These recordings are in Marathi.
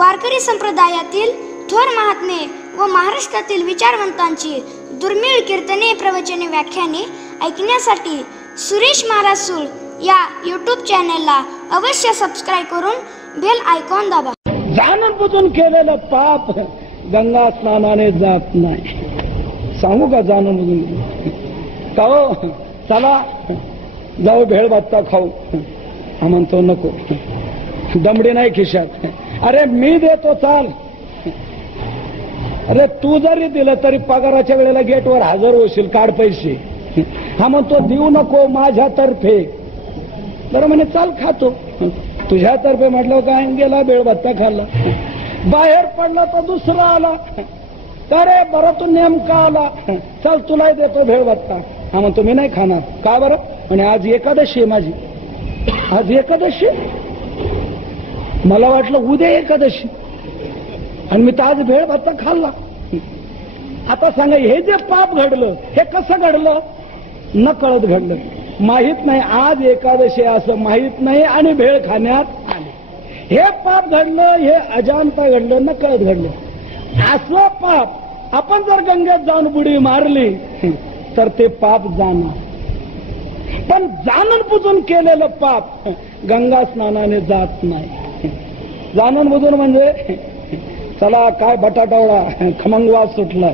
वारकरी संप्रदायातील थोर महात्मे व महाराष्ट्रातील विचारवंतांची दुर्मिळ कीर्तने, प्रवचने, व्याख्याने ऐकण्यासाठी सुरेश महाराज सूळ या यूट्यूब चॅनलला अवश्य सबस्क्राईब करून बेल आयकॉन दाबा. जाणून बुजून केलेलं पाप गंगा स्नानाने जात नाही. सांगू का जाणून बुजून का हो? चला जाऊ भेळ भत्ता खाऊ. हा म्हणतो नको, दमडी नाही खिशात. अरे मी देतो चाल. अरे तू जरी दिलं तरी पगाराच्या वेळेला गेटवर हजर होशील, काढ पैसे. हा म्हणतो देऊ नको माझ्यातर्फे. बरं म्हणे चाल खातो. तुझ्यातर्फे म्हटलं काय, गेला भेळ भत्ता खाल्ला. बाहेर पडला तर दुसरा आला. अरे बरं तू नेमका आला, चल तुलाही देतो भेळ भत्ता. हा म्हणतो मी नाही खाणार. का बरं? आणि आज एकादशी आहे माझी. आज एकादशी, मला वाटलं उद्या एकादशी, आणि मी तर आज भेळ भत्ता खाल्ला. आता सांगा, हे जे पाप घडलं हे कसं घडलं? न कळत घडलं. माहित नाही आज एकादशी असं माहित नाही आणि भेळ खाण्यात आले. हे पाप घडलं, हे अजाणता घडलं, न कळत घडलं. असं पाप आपण जर गंगेत जाऊन बुडी मारली तर ते पाप जाणार. पण जाणून बुजून केलेलं पाप गंगा स्नानाने जात नाही. जाणून बुजून म्हणजे चला काय बटाटावडा, खमंग वास सुटला,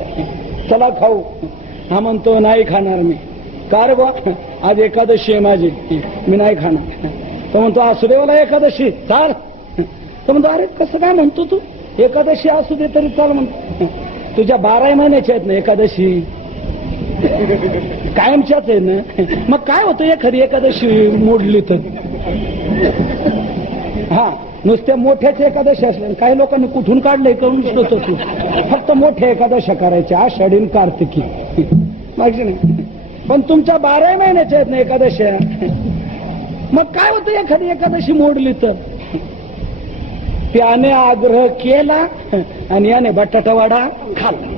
चला खाऊ. हा म्हणतो नाही खाणार मी. का रे बा? आज एकादशी आहे माझी, मी नाही खाणार. तो म्हणतो असू दे मला एकादशी, चाल. तो म्हणतो अरे कसं काय म्हणतो तू? एकादशी असू दे तरी चाल म्हणतो. तुझ्या 12 महिन्याच्या आहेत ना एकादशी, कायमच्याच आहे ना. मग काय होतं एखादी एकादशी मोडली तर? हा, नुसत्या मोठ्याच एकादशी असल्या. काही लोकांनी कुठून काढलंय करून नसतो. तू फक्त मोठ्या एकादशा करायच्या, आषाढी आणि कार्तिकी, माहिती नाही. पण तुमच्या 12 महिन्याच्या आहेत ना एकादशा. मग काय होतं एखादी एकादशी मोडली तर? त्याने आग्रह केला आणि याने बटाटावाडा खाल्ला.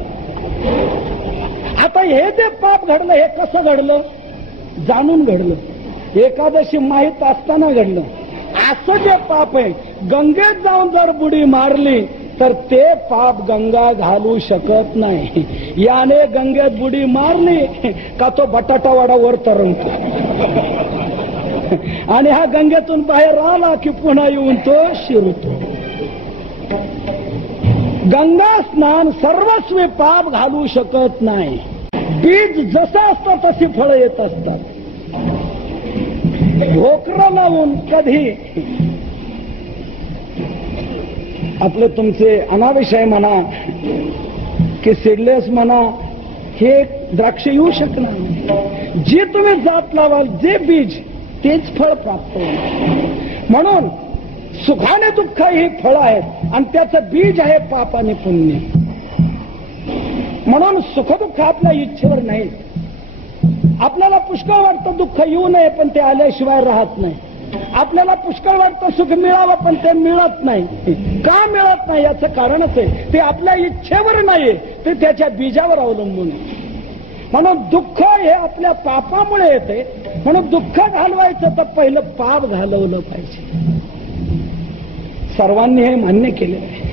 आता हे जे पाप घडलं हे कसं घडलं? जाणून घडलं. एकादशी माहित असताना घडलं. असं जे पाप आहे, गंगेत जाऊन जर बुडी मारली तर ते पाप गंगा घालू शकत नाही. याने गंगेत बुडी मारली का तो बटाटावाडा वर तरंगतो आणि हा गंगेतून बाहेर आला की पुन्हा येऊन तो शिरतो. गंगा स्नान सर्वस्वी पाप घालू शकत नाही. बीज जसं असतं तशी फळं येत असतात. ढोकरं लावून कधी आपले तुमचे अनाविषय म्हणा की सीडलेस म्हणा, हे द्राक्ष येऊ शकणार नाही. जे तुम्ही जात लावाल, जे बीज, तेच फळ प्राप्त होईल. म्हणून सुखाने दुःख ही फळं आहेत आणि त्याचं बीज आहे पाप आणि पुण्य. म्हणून सुखदुःख आपल्या इच्छेवर नाही. आपल्याला पुष्कळ वाटतं दुःख येऊ नये पण ते आल्याशिवाय राहत नाही. आपल्याला पुष्कळ वाटतं सुख मिळावं पण ते मिळत नाही. का मिळत नाही याचं कारणच आहे, ते आपल्या इच्छेवर नाही, ते त्याच्या बीजावर अवलंबून आहे. म्हणून दुःख हे आपल्या पापामुळे येते. म्हणून दुःख घालवायचं तर पहिलं पाप घालवलं पाहिजे. सर्वांनी हे मान्य केलेलं आहे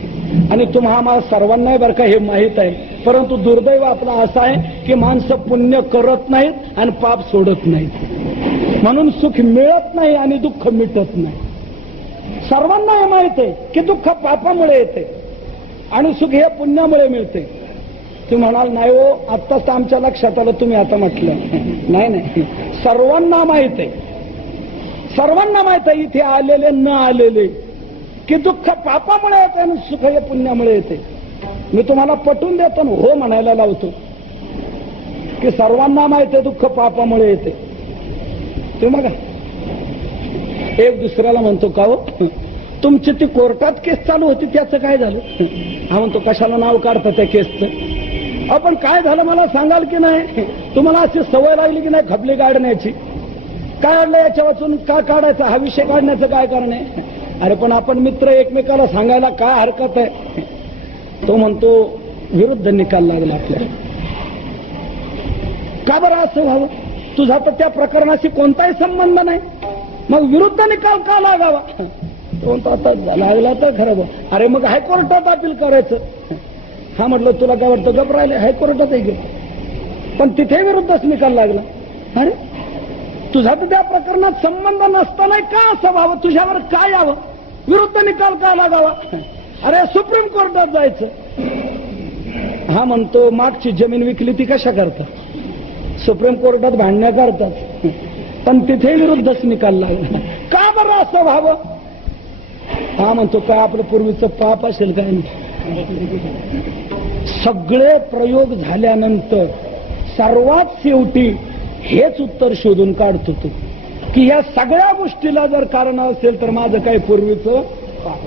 आणि तुम्हाला सर्वांना बरं का हे माहीत आहे. परंतु दुर्दैव आपला असं आहे की माणसं पुण्य करत नाहीत आणि पाप सोडत नाहीत. म्हणून सुख मिळत नाही आणि दुःख मिटत नाही. सर्वांना हे माहित आहे की दुःख पापामुळे येते आणि सुख हे पुण्यामुळे मिळते. तुम्ही म्हणाल नाही हो, आत्ताच आमच्या लक्षात आलं, तुम्ही आता म्हटलं. नाही नाही, सर्वांना माहित आहे. सर्वांना माहित आहे, इथे आलेले न आलेले, की दुःख पापामुळे येते आणि सुख हे पुण्यामुळे येते. मी तुम्हाला पटवून देतो ना, हो म्हणायला लावतो की सर्वांना माहिती आहे दुःख पापामुळे येते. तुम्ही बघा, एक दुसऱ्याला म्हणतो का हो तुमची ती कोर्टात केस चालू होती त्याचं काय झालं? हा म्हणतो कशाला नाव काढतं त्या केसचं? आपण काय झालं मला सांगाल की नाही? तुम्हाला अशी सवय लागली की नाही खपली काढण्याची? काय अडलं याच्या वाचून का काढायचं? हा विषय काढण्याचं काय कारण आहे? अरे पण आपण मित्र एकमेकाला सांगायला काय हरकत आहे? तो म्हणतो विरुद्ध निकाल लागला आपल्याला. का बरं असं व्हावं? तुझा तर त्या प्रकरणाशी कोणताही संबंध नाही, मग विरुद्ध निकाल का लागावा? तो म्हणतो आता लागला तर खरं. अरे मग हायकोर्टात अपील करायचं. हा म्हटलं तुला काय वाटतं, गप राहिले, हायकोर्टातही गेलो पण तिथे विरुद्धच निकाल लागला. अरे तुझा तर त्या प्रकरणात संबंध नसताना का असं व्हावं, तुझ्यावर काय यावं, विरुद्ध निकाल का लागावा. अरे सुप्रीम कोर्टात जायचं. हा म्हणतो मागची जमीन विकली ती कशा करतात, सुप्रीम कोर्टात भांडण्या करतात, पण तिथे विरुद्धच निकाल लागला. का बरं असं व्हावं. हा म्हणतो काय आपलं पूर्वीचं पाप असेल काय नाही. सगळे प्रयोग झाल्यानंतर सर्वात शेवटी हेच उत्तर शोधून काढतो तो की या सगळ्या गोष्टीला जर कारण असेल तर माझं काही पूर्वीचं पाप.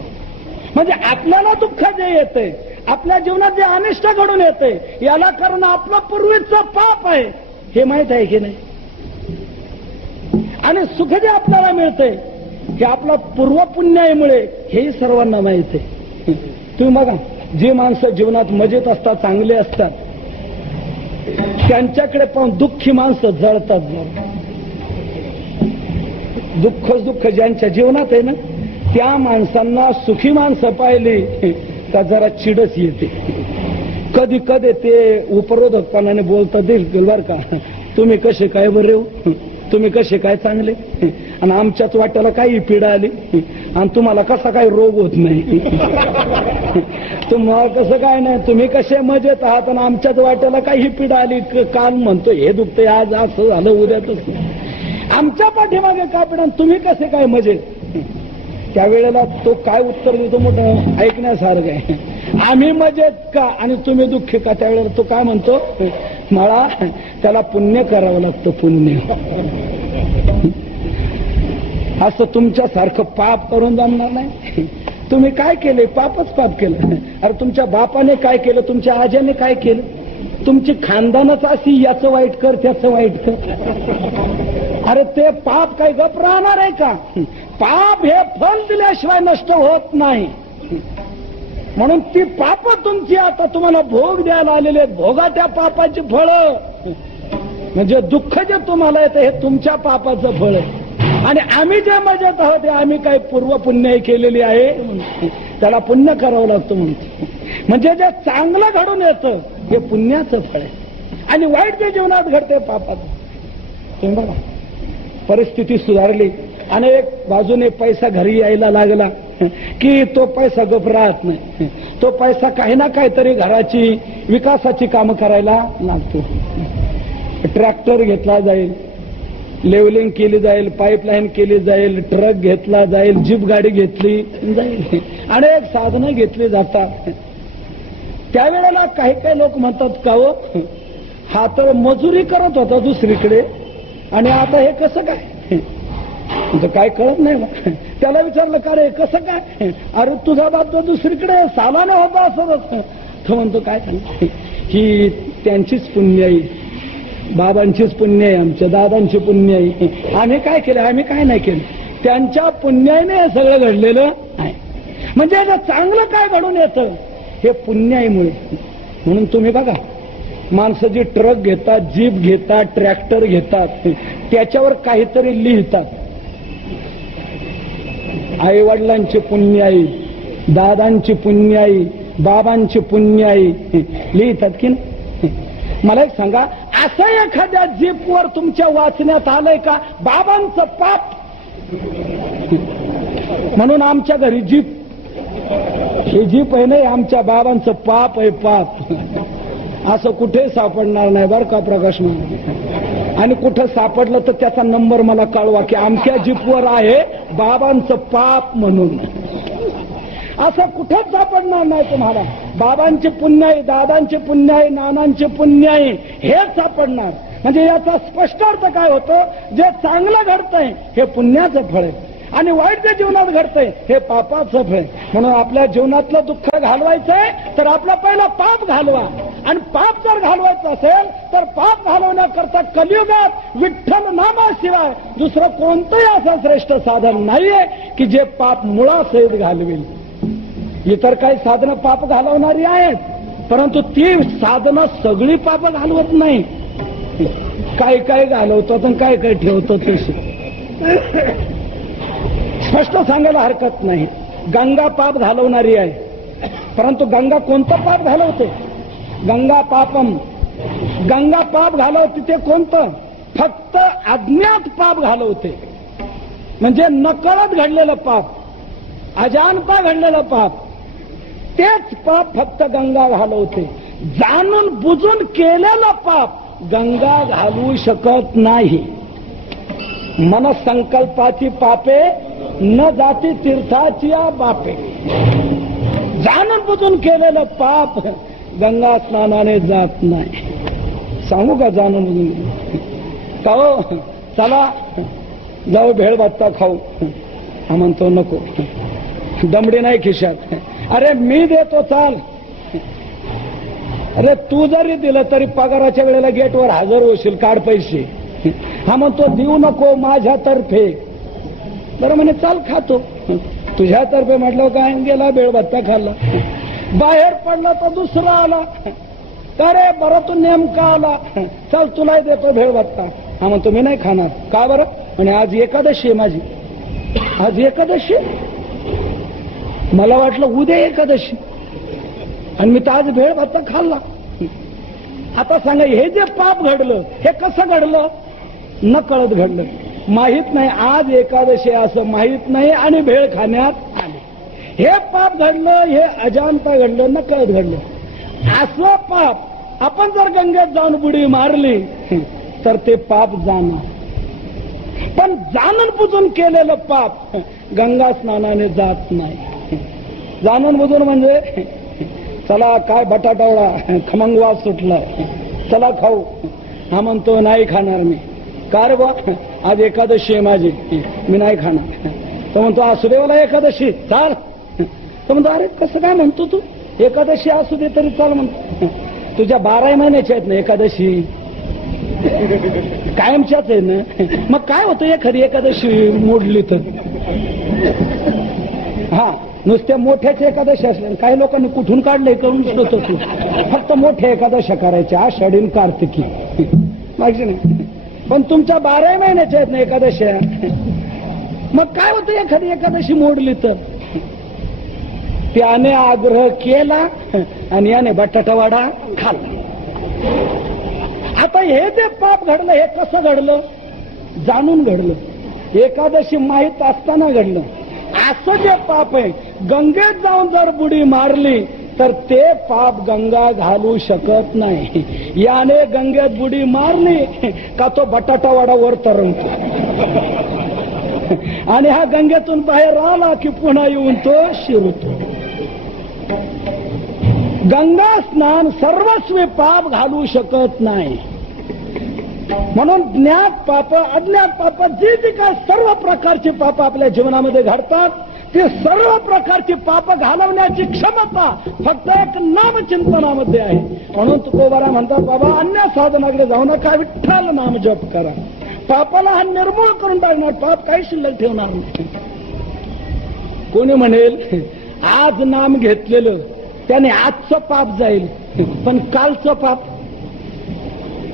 म्हणजे आपल्याला दुःख जे येतंय, आपल्या जीवनात जे अनिष्ट घडून येते, याला कारण आपलं पूर्वीचं पाप आहे हे माहित आहे की नाही. आणि सुख जे आपल्याला मिळतंय हे आपला पूर्वपुण्यामुळे हेही सर्वांना माहित आहे. तुम्ही बघा, जी माणसं जीवनात मजेत असतात, चांगले असतात, त्यांच्याकडे पाहून दुःखी माणसं जळतात. दुःख ज्यांच्या जीवनात आहे ना, त्या माणसांना सुखी माणसं पाहिली का जरा चिडच येते. कधी कधी ते उपरोधकपणाने बोलतात देखील, बर का, तुम्ही कसे काय बरे हो, तुम्ही कसे काय चांगले, आणि आमच्याच वाट्याला काही पीडा आली आणि तुम्हाला कसा काही रोग होत नाही. तुम्हाला कसं काय नाही, तुम्ही कसे मजेत आहात आणि आमच्याच वाट्याला काही पीडा आली. काल म्हणतो हे दुखते, आज असं झालं, उद्या तसं. आमच्या पाठीमागे का पीडा, तुम्ही कसे काय मजेत. त्यावेळेला तो काय उत्तर देतो मोठं ऐकण्यासारखं आहे. आम्ही मजेत का आणि तुम्ही दुःखी का. त्यावेळेला तो काय म्हणतो, मला त्याला पुण्य करावं लागतं, पुण्य. असं तुमच्यासारखं पाप करून जाणार नाही. तुम्ही काय केले, पापच पाप केलं. अरे तुमच्या बापाने काय केलं, तुमच्या आज्याने काय केलं, तुमची खानदानच अशी, याचं वाईट कर त्याचं वाईट कर. अरे ते पाप काय गप राहणार आहे का. पाप हे फल दिल्याशिवाय नष्ट होत नाही. म्हणून ती पाप तुमची आता तुम्हाला भोग द्यायला आलेले आहेत. भोगा त्या पापाची फळं. म्हणजे दुःख जे तुम्हाला येतं हे तुमच्या पापाचं फळ आहे. आणि आम्ही जे मजेत आहोत ते आम्ही काही पूर्व पुण्य केलेली आहे, त्याला पुण्य करावं लागतं म्हणतो. म्हणजे जे चांगलं घडून येतं हे पुण्याचं फळ आहे आणि वाईट जे जीवनात घडते पापाचं. तुम्ही बघा, परिस्थिती सुधारली आणि एक बाजूने पैसा घरी यायला लागला की तो पैसा गप राहत नाही. तो पैसा काही ना काहीतरी घराची विकासाची कामं करायला लागतो. ट्रॅक्टर घेतला जाईल, लेवलिंग केली जाईल, पाईपलाईन केली जाईल, ट्रक घेतला जाईल, जीप गाडी घेतली जाईल, अनेक साधनं घेतली जातात. त्यावेळेला काही काही लोक म्हणतात का हो, हा तर मजुरी करत होता दुसरीकडे आणि आता हे कसं काय. म्हणजे काय कळत नाही ना. त्याला विचारलं का रे कसं काय. अरे तुझा बाप तर दुसरीकडे सालाने होता असं. तो म्हणतो काय सांग, ही त्यांचीच पुण्य आहे, बाबांचीच पुण्य आहे, आमच्या दादांची पुण्य आहे. आम्ही काय केलं, आम्ही काय नाही केलं, त्यांच्या पुण्याने हे सगळं घडलेलं आहे. म्हणजे चांगलं काय घडून येतं हे पुण्यामुळे. म्हणून तुम्ही बघा, माणसं जी ट्रक घेतात, जीप घेतात, ट्रॅक्टर घेतात, त्याच्यावर काहीतरी लिहितात. आई वडिलांची पुण्य आहे, दादांची पुण्य आहे, बाबांची पुण्य आहे लिहितात की नाही. मला एक सांगा, असं एखाद्या जीपवर तुमच्या वाचण्यात आलंय का बाबांचं पाप म्हणून आमच्या घरी जीप, हे जीप आहे नाही, आमच्या बाबांचं पाप आहे, पाप. असं कुठे सापडणार नाही बरं का प्रकाश महाराज. आणि कुठं सापडलं तर त्याचा नंबर मला कळवा की आमच्या जीपवर आहे बाबांचं पाप म्हणून. असं कुठंच सापडणार नाही तुम्हाला. बाबांचे पुण्य आहे, दादांचे पुण्य आहे, नानांचे पुण्य आहे हेच सापडणार. म्हणजे याचा स्पष्ट अर्थ काय होतो, जे चांगलं घडतंय हे पुण्याचं फळ आहे आणि वाईट जे जीवनात घडतंय हे पापाचं फळ आहे. म्हणून आपल्या जीवनातलं दुःख घालवायचंय तर आपला पहिला पाप घालवा. आणि पाप जर घालवायचं असेल तर पाप घालवण्याकरता कलियुगात विठ्ठल नामाशिवाय दुसरं कोणतंही असं श्रेष्ठ साधन नाहीये की जे पाप मुळासहित घालवेल. इतर काही साधनं पाप घालवणारी आहेत, परंतु ती साधनं सगळी पाप घालवत नाही. काही काही घालवतात आणि काही काही ठेवतात. तशी स्पष्ट सांगायला हरकत नाही. गंगा पाप घालवणारी आहे, परंतु गंगा कोणतं पाप घालवते? गंगा पापम, गंगा पाप घालवते ते कोणतं? फक्त अज्ञात पाप घालवते, म्हणजे नकळत घडलेलं पाप, अजाणता घडलेलं पाप, तेच पाप फक्त गंगा घालवते. जाणून बुजून केलेलं पाप गंगा घालवू शकत नाही. मनसंकल्पाची पापे न जाती तीर्थाची बापे. जाणून बुजून केलेलं पाप गंगा स्नानाने जात नाही. सांगू का जाणून बुजून? का हो, चला जाऊ भेळ भत्ता खाऊ. हा म्हणतो नको, दमडी नाही खिशात. अरे मी देतो चाल. अरे तू जरी दिलं तरी पगाराच्या वेळेला गेटवर हजर होशील, काढ पैसे. हा म्हणतो देऊ नको माझ्यातर्फे. बरं म्हणे चाल खातो. तुझ्यातर्फे म्हटलं काय, गेला भेळ भत्ता खाल्ला. बाहेर पडला तर दुसरा आला. अरे बरं तू नेमका आला, चल तुलाही देतो भेळ भत्ता. हा म्हणतो मी नाही खाणार. का बरं? आणि आज एकादशी आहे माझी. आज एकादशी? मला वाटलं उद्या एकादशी, आणि मी तर आज भेळ भत्ता खाल्ला. आता सांगा, हे जे पाप घडलं हे कसं घडलं? न कळत घडलं. माहित नाही आज एकादशी असं माहित नाही, आणि भेळ खाण्यात आले. हे पाप घडलं, हे अजाणता घडलं, न कळत घडलं. असं पाप आपण जर गंगेत जाऊन बुडी मारली तर ते पाप जाणार. पण जाणून बुजून केलेलं पाप गंगा स्नानाने जात नाही. जाणून बुजून म्हणजे चला काय बटाटावडा खमंग वास सुटला, चला खाऊ. हा म्हणतो नाही खाणार मी. का रे बा? आज एकादशी आहे माझी, मी नाही खाणार. तो म्हणतो असू दे मला एकादशी, चाल. तो म्हणतो अरे कसं काय म्हणतो तू? एकादशी असू दे तरी चाल म्हणतो. तुझ्या 12 महिन्याच्या आहेत ना एकादशी, कायमच्याच आहे ना. मग काय होतं एखादी एकादशी मोडली तर? हा, नुसत्या मोठ्याच्या एकादशी असल्या. काही लोकांनी कुठून काढले करून होतो तू. फक्त मोठ्या एकादशा करायच्या, आषाढी कार्तिकी, माहिती नाही. पण तुमच्या 12 महिन्याच्या आहेत ना एकादशा. मग काय होतं एखादी एकादशी मोडली तर? त्याने आग्रह केला आणि याने बटाटावाडा खाल्ला. आता हे जे पाप घडलं हे कसं घडलं? जाणून घडलं, एकादशी माहित असताना घडलं. असं जे पाप आहे, गंगेत जाऊन जर बुडी मारली तर ते पाप गंगा घालू शकत नाही. याने गंगेत बुडी मारली का तो बटाटावाडा वर तरंगतो, आणि हा गंगेतून बाहेर आला की पुन्हा येऊन तो शिरतो. गंगा स्नान सर्वस्वी पाप घालू शकत नाही. म्हणून ज्ञात पाप, अज्ञात पाप, जी जी काय सर्व प्रकारची पाप आपल्या जीवनामध्ये घडतात, ती सर्व प्रकारची पाप घालवण्याची क्षमता फक्त एक नामचिंतनामध्ये आहे. म्हणून तुकोबारा म्हणतात, बाबा अन्य साधनाकडे जाऊ नका, विठ्ठल नाम जप करा. पापाला हा निर्मूळ करून टाकणार, पाप काही शिल्लक ठेवणार नाही. कोणी म्हणेल आज नाम घेतलेलं त्याने आजचं पाप जाईल, पण कालचं पाप,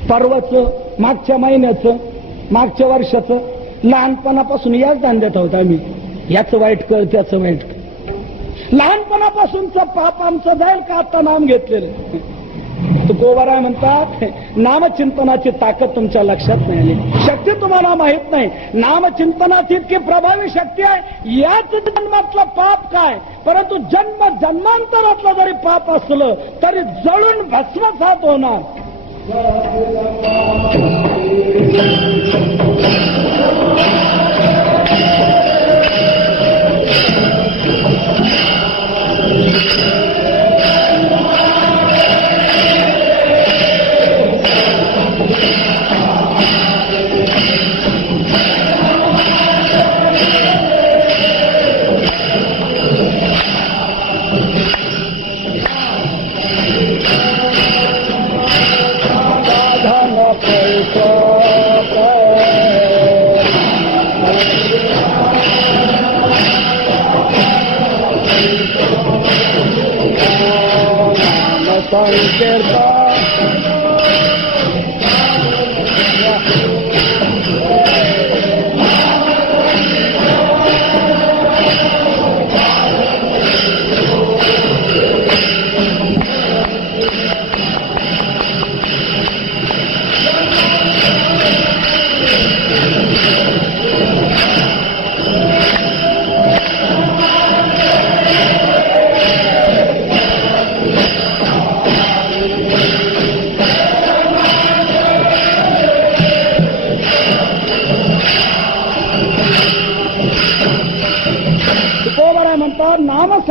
परवाचं, मागच्या महिन्याचं, मागच्या वर्षाचं, लहानपणापासून याच धांद्यात आहोत आम्ही. याचं वाईट कर, त्याचं वाईट कर. लहानपणापासूनचं पाप आमचं जाईल का आता नाम घेतलेलं? तुकोबाराय म्हणतात, नामचिंतनाची ताकद तुमच्या लक्षात नाही आली, शक्ती तुम्हाला माहित नाही. नामचिंतनाची इतकी प्रभावी शक्ती आहे. याच जन्मातलं पाप काय, परंतु जन्म जन्मांतरातलं जरी पाप असलं तरी जळून भस्मसात होणार.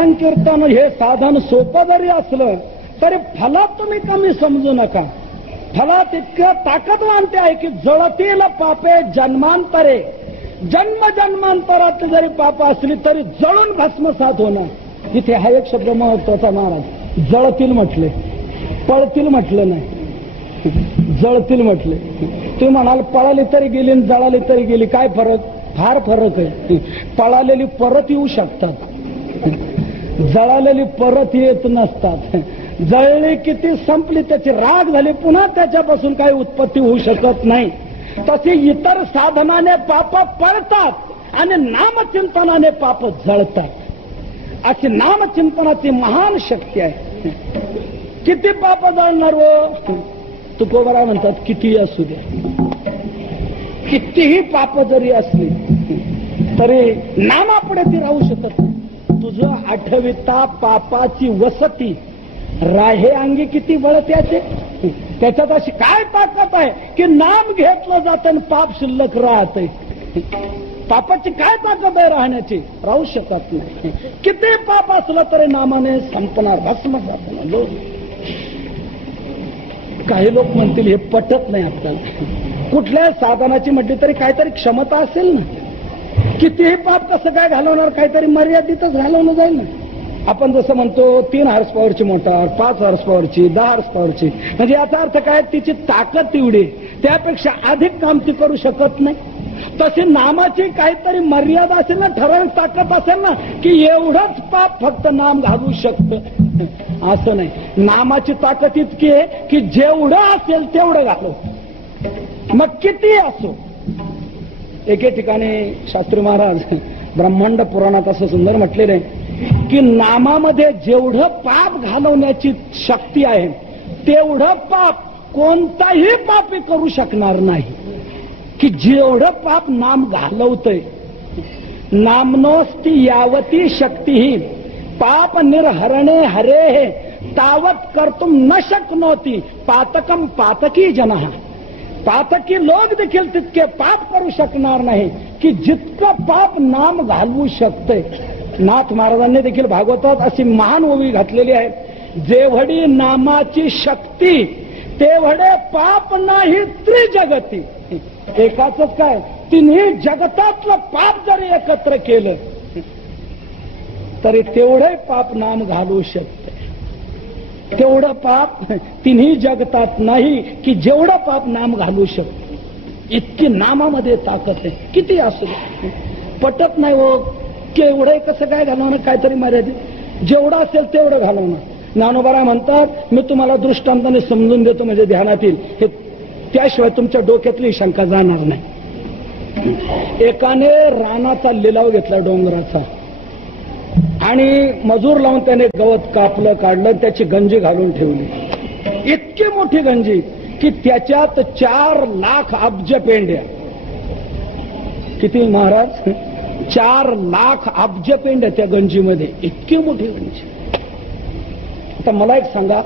नामसंकीर्तन हे साधन सोपं जरी असलं तरी फलात तुम्ही कमी समजू नका. फलात इतकं ताकदवान ते आहे की जळतील पापे जन्मांतरे, जन्म जन्मांतरात जरी पाप असली तरी जळून भस्मसात होणार. इथे हा एक शब्द महत्वाचा महाराज, जळतील म्हटले, पळतील म्हटलं नाही, जळतील म्हटले. तुम्ही म्हणाल पळाली तरी गेली आणि जळाली तरी गेली, काय फरक? फार फरक आहे. पळालेली परत येऊ शकतात, जळालेली परत येत नसतात. जळली किती संपली, त्याची राग झाली, पुन्हा त्याच्यापासून काही उत्पत्ती होऊ शकत नाही. तसे इतर साधनाने पाप पळतात आणि नामचिंतनाने पाप जळतात. अशी नामचिंतनाची महान शक्ती आहे. किती पाप जळणार हो? तुकोबरा म्हणतात किती असू द्या, कितीही पाप जरी असली तरी नामापुढे ती राहू शकत नाही. तुझं आठविता पापाची वसती राहे अंगी किती बळ त्याचे. त्याच्यात अशी काय ताकद आहे की नाम घेतलं जातं आणि पाप शिल्लक राहते. पापाची काय ताकद आहे राहण्याची? राहू शकत नाही. किती पाप असलं तरी नामाने संपणार, भस्म जाणार. लोक काही लोक म्हणतील हे पटत नाही आपल्याला. कुठल्या साधनाची म्हटली तरी काहीतरी क्षमता असेल ना. कितीही पाप कसं काय घालवणार? काहीतरी मर्यादितच घालवलं जाईल ना. आपण जसं म्हणतो 3 हॉर्स पॉवरची मोटार, 5 हॉर्स पॉवरची, 10 हॉर्स पॉवरची, म्हणजे याचा अर्थ काय? तिची ताकद तेवढी, त्यापेक्षा अधिक काम ती करू शकत नाही. तशी नामाची काहीतरी मर्यादा असेल ना, ठराविक ताकद असेल ना, की एवढंच पाप फक्त नाम घालू शकतं. असं नाही. नामाची ताकद इतकी आहे की जेवढं असेल तेवढं घालव, मग किती असो. एके ठिकाणी शास्त्री महाराज ब्रह्मांड पुराणात असं सुंदर म्हटलेलं आहे की नामामध्ये जेवढं पाप घालवण्याची शक्ती आहे तेवढं पाप कोणताही पापी करू शकणार नाही. की जेवढं पाप नाम घालवतंय, नामनोस्ती यावती शक्ती पाप निर्हरणे हरे तावत कर्तुम न शक्नोती पातकम पातकी जनः. पातकी लोक देखील तितके पाप करू शकणार नाही की जितकं पाप नाम घालवू शकते. नाथ महाराजांनी देखील भागवतात अशी महान ओवी घातलेली आहे, जेवढी नामाची शक्ती तेवढे पाप नाही त्रिजगती. एकाच काय, तिन्ही जगतातलं पाप जरी एकत्र केलं तरी तेवढे पाप नाम घालवू शकते. तेवढं पाप तिन्ही जगतात नाही की जेवढं पाप नाम घालू शकते. इतकी नामामध्ये ताकद आहे. किती असू दे, पटत नाही हो. केवढं कसं काय घालवणं? काहीतरी मर्यादित, जेवढं असेल तेवढं घालवणं. ज्ञानोबा म्हणतात मी तुम्हाला दृष्टांताने समजून देतो म्हणजे ध्यानात येईल, हे त्याशिवाय तुमच्या डोक्यातली शंका जाणार नाही. एकाने रानाचा लिलाव घेतला, डोंगराचा, आणि मजूर लावून त्याने गवत कापलं, काढलं, त्याची गंजी घालून ठेवली. इतकी मोठी गंजी की त्याच्यात 4 लाख अब्ज पेंड्या. किती महाराज? 4 लाख अब्ज पेंड्या त्या गंजीमध्ये. इतकी मोठी गंजी. आता मला एक सांगा,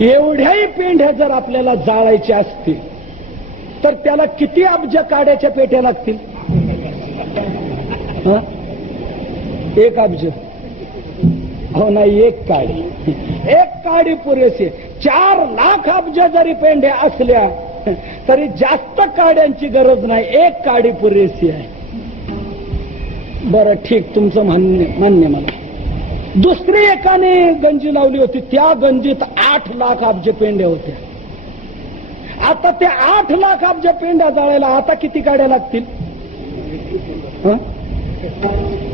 एवढ्याही पेंढ्या जर आपल्याला जाळायच्या असतील तर त्याला किती अब्ज काड्याच्या पेट्या लागतील? 1 अब्ज हो नाही, 1 काडी. 1 काडी पुरेशी. 4 लाख अब्ज जरी पेंढ्या असल्या तरी जास्त काड्यांची गरज नाही, 1 काडी पुरेशी आहे. बरं ठीक, तुमचं मान्य मला. दुसरी एकाने गंजी लावली होती, त्या गंजीत 8 लाख अब्ज पेंड्या होत्या. आता त्या 8 लाख अब्ज पेंड्या जाळायला आता किती काड्या लागतील?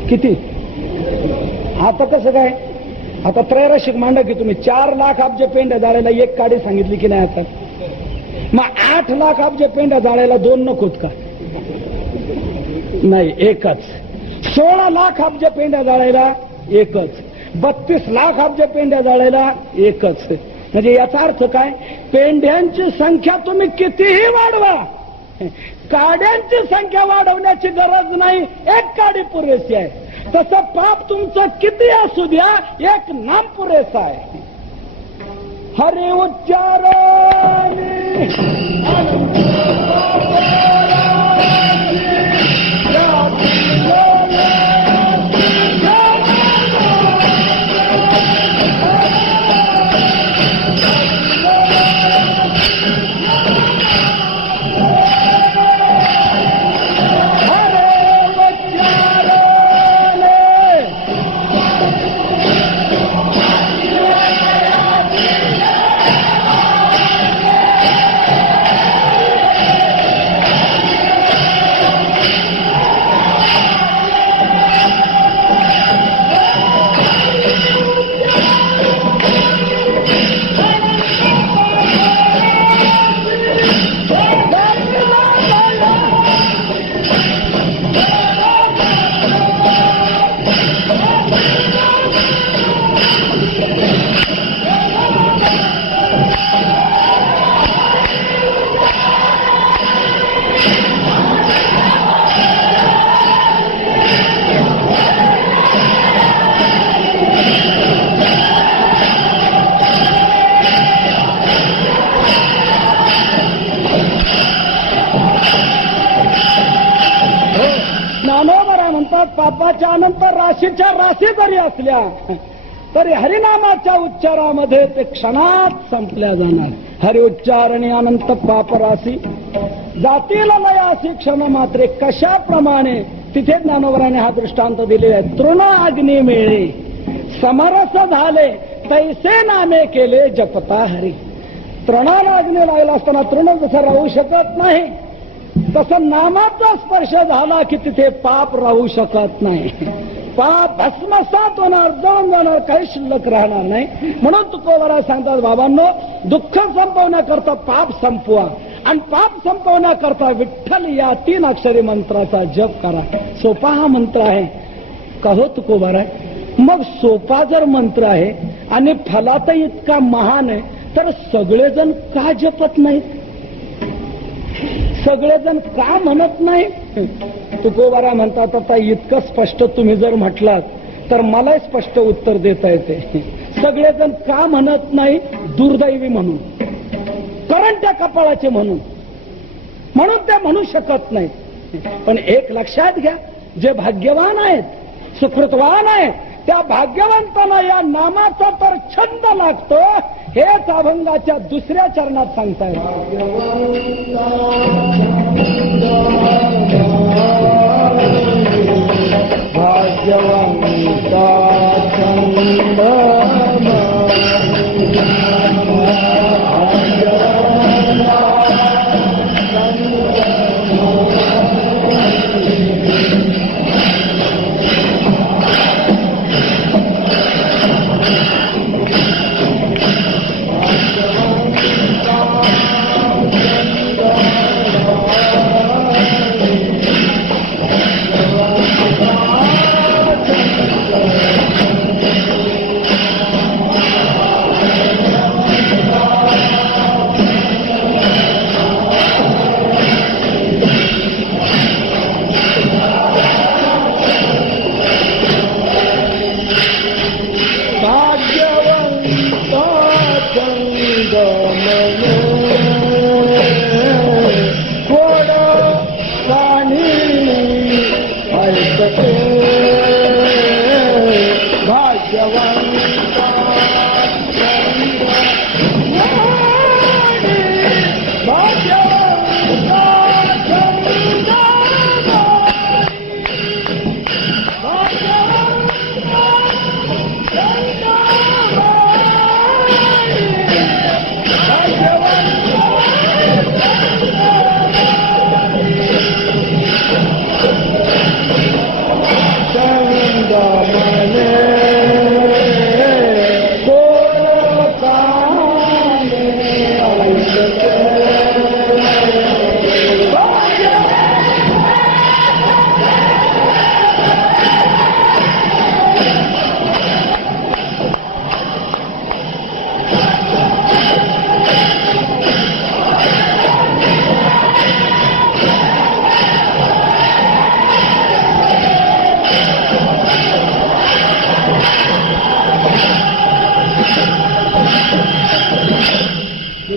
किती? आता कसं काय? आता त्रैराशिक मांडा की तुम्ही 4 लाख अब्ज पेंड्या जाळायला 1 काडी सांगितली की नाही? आता मग 8 लाख अब्ज पेंड्या जाळायला 2 नकोत का? नाही, 1च. 16 लाख अब्ज पेंड्या जाळायला 1च. 32 लाख अब्ज पेंड्या जाळायला 1च. म्हणजे याचा अर्थ काय? पेंढ्यांची संख्या तुम्ही कितीही वाढवा, काड्यांची संख्या वाढवण्याची गरज नाही, 1 काडी पुरेशी आहे. तसं पाप तुमचं किती असू द्या, 1 नाम पुरेसा आहे. हरि उच्चारण पापाच्या अनंत राशीच्या राशी जरी असल्या तरी हरिनामाच्या उच्चारामध्ये ते क्षणात संपल्या जाणार. हरि उच्चार आणि अनंत पाप राशी जातील लयासी क्षण मात्रे. कशाप्रमाणे तिथे ज्ञानोबराने हा दृष्टांत दिलेला आहे. तृण अग्नी मिळे समरस झाले तैसे नामे केले जपता हरी. तृणाला अग्नी लागला असताना तृण जसं राहू शकत नाही तसं नामाचा स्पर्श झाला की तिथे पाप राहू शकत नाही. पाप भस्मसात होणार, जळून जाणार, काही शिल्लक राहणार नाही. म्हणून तुकोबाराय सांगतात बाबांनो, दुःख संपवण्याकरता पाप संपवा आणि पाप संपवण्याकरता विठ्ठल या 3 अक्षरी मंत्राचा जप करा. सोपा हा मंत्र आहे का हो तुकोबाराय? मग सोपा जर मंत्र आहे आणि फलातही इतका महान आहे तर सगळेजण का जपत नाहीत? सगळेजण का म्हणत नाही? तुकोबाराय म्हणतात आता इतकं स्पष्ट तुम्ही जर म्हटलात तर मला स्पष्ट उत्तर देता येते. सगळेजण का म्हणत नाही? दुर्दैवी म्हणून, करंट्या कपाळाचे म्हणून ते म्हणू शकत नाही. पण एक लक्षात घ्या, जे भाग्यवान आहेत, सुकृतवान आहेत, त्या भाग्यवंतांना या नामाचा तर छंद लागतो. हेच अभंगाच्या 2ऱ्या चरणात सांगतायत. भाग्यवंता छंद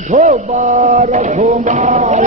घोबार घोमार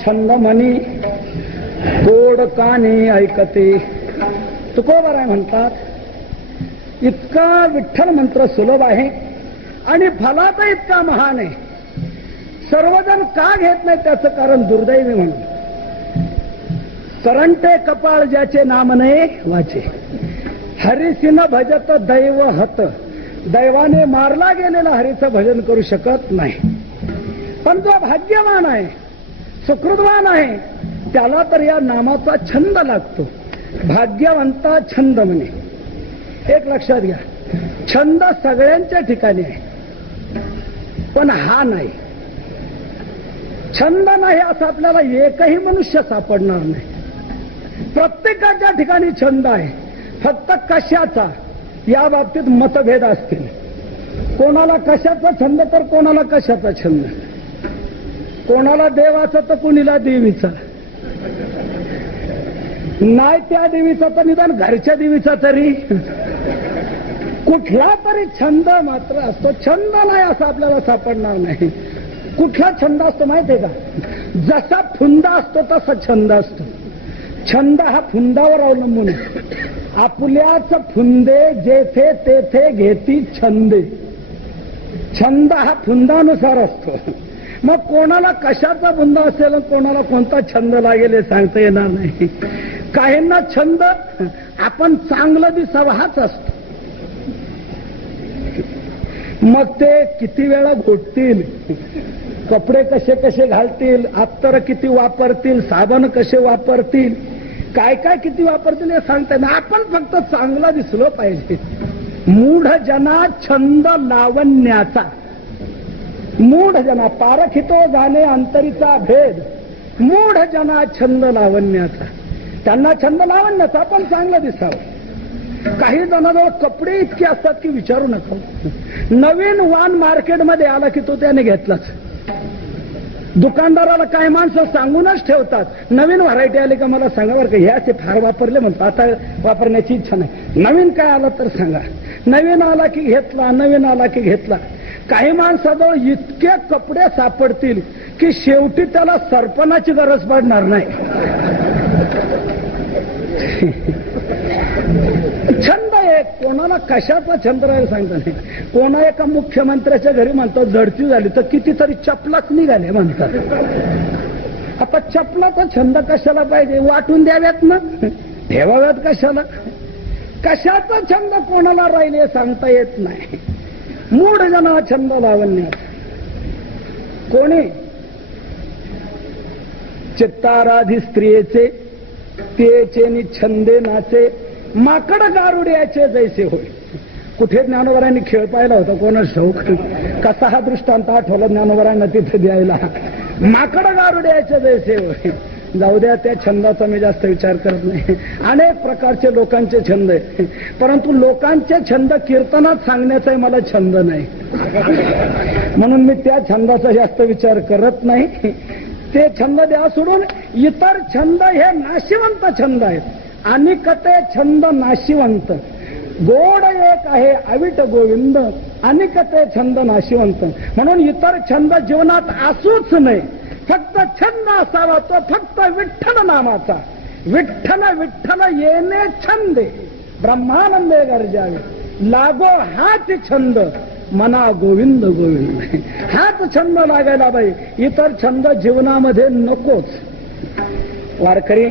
छंद मनी गोड कानी ऐकते. तुकोबाराय म्हणतात इतका विठ्ठल मंत्र सुलभ आहे आणि फलाचा इतका महान आहे. सर्वजण का घेत नाही त्याचं कारण दुर्दैवी म्हणून. करंटे कपाळ ज्याचे नाम नाही वाचे, हरिसिन भजत दैव हत. दैवाने मारला गेलेला हरीचं भजन करू शकत नाही. पण जो भाग्यवान आहे, सुकृतवान आहे, त्याला तर या नामाचा छंद लागतो. भाग्यवंता छंद म्हणे. एक लक्षात घ्या, छंद सगळ्यांच्या ठिकाणी आहे, पण हा नाही. छंद नाही असं आपल्याला एकही मनुष्य सापडणार नाही. प्रत्येकाच्या ठिकाणी छंद आहे, फक्त कशाचा या बाबतीत मतभेद असतील. कोणाला कशाचा छंद तर कोणाला कशाचा छंद, कोणाला देवाचा तर कोणीला देवीचा, नाही त्या देवीचा तर निदान घरच्या देवीचा तरी. कुठला तरी छंद मात्र असतो. छंद नाही असं आपल्याला सापडणार नाही. कुठला छंद असतो माहितीये का? जसा फुंदा असतो तसा छंद असतो. छंद हा फुंदावर अवलंबून आहे. आपल्याच फुंदे जेथे तेथे घेती छंदे. छंद हा फुंदानुसार असतो. मग कोणाला कशाचा फुंदा असेल, कोणाला कोणता छंद लागेल हे सांगता येणार नाही. काहींना छंद आपण चांगलं दिसावं हाच असतो. मग ते किती वेळा घोटतील, कपडे कसे कसे घालतील, अत्तर किती वापरतील, साबण कसे वापरतील, काय काय किती वापरतील हे सांगता येईल. आपण फक्त चांगला दिसलो पाहिजे. मूढ जना छंद लावण्याचा. मूढ जना पारखितो जाणे अंतरीचा भेद. मूढ जना छंद लावण्याचा. त्यांना छंद लावण्याचा पण चांगलं दिसावं. काही जणांजवळ कपडे इतके असतात की विचारू नका. नवीन वाण मार्केटमध्ये आला की तो त्याने घेतलाच. दुकानदाराला काही माणसं सांगूनच ठेवतात, नवीन व्हरायटी आली का मला सांगा बरं का, ह्या ते फार वापरले म्हणतो, आता वापरण्याची इच्छा नाही. नवीन काय आलं तर सांगा. नवीन आला की घेतला, नवीन आला की घेतला. काही माणसाजवळ इतके कपडे सापडतील की शेवटी त्याला सरपणाची गरज पडणार नाही. छंद आहे. कोणाला कशाचा छंद राहील सांगता नाही. कोणा एका मुख्यमंत्र्याच्या घरी म्हणतात झडती झाली तर कितीतरी चपलाच निघाले म्हणतात. आता चपलाचा छंद कशाला पाहिजे? वाटून द्याव्यात ना, ठेवाव्यात कशाला? कशाचा छंद कोणाला राहील हे सांगता येत नाही. मूढ जना छंद लावण्यात. कोणी चित्ताराधी स्त्रियेचे तेचे नि छंदे नाचे, माकड गारुड्याचे जैसे होय. कुठे ज्ञानोबरांनी खेळ पाहिला होता कोणाच ठाऊक. कसा हा दृष्टांत आठवला ज्ञानोबरांना तिथे द्यायला. माकड गारुड्याचे जैसे होय. जाऊ द्या, त्या छंदाचा मी जास्त विचार करत नाही. अनेक प्रकारचे लोकांचे छंद आहेत, परंतु लोकांचे छंद कीर्तनात सांगण्याचाही मला छंद नाही, म्हणून मी त्या छंदाचा जास्त विचार करत नाही. ते छंद द्या सोडून इतर छंद हे नाशिवंत छंद आहेत. अनिकते छंद नाशिवंत. गोड एक आहे अविट गोविंद, अनिकते छंद नाशिवंत. म्हणून इतर छंद जीवनात असूच नाही. फक्त छंद असावा तो फक्त विठ्ठल नामाचा. विठ्ठल विठ्ठल येणे छंदे, ब्रह्मानंदे गरजावे. लागो हाच छंद, मना गोविंद गोविंद. हाच छंद लागायला पाहिजे. इतर छंद जीवनामध्ये नकोच. वारकरी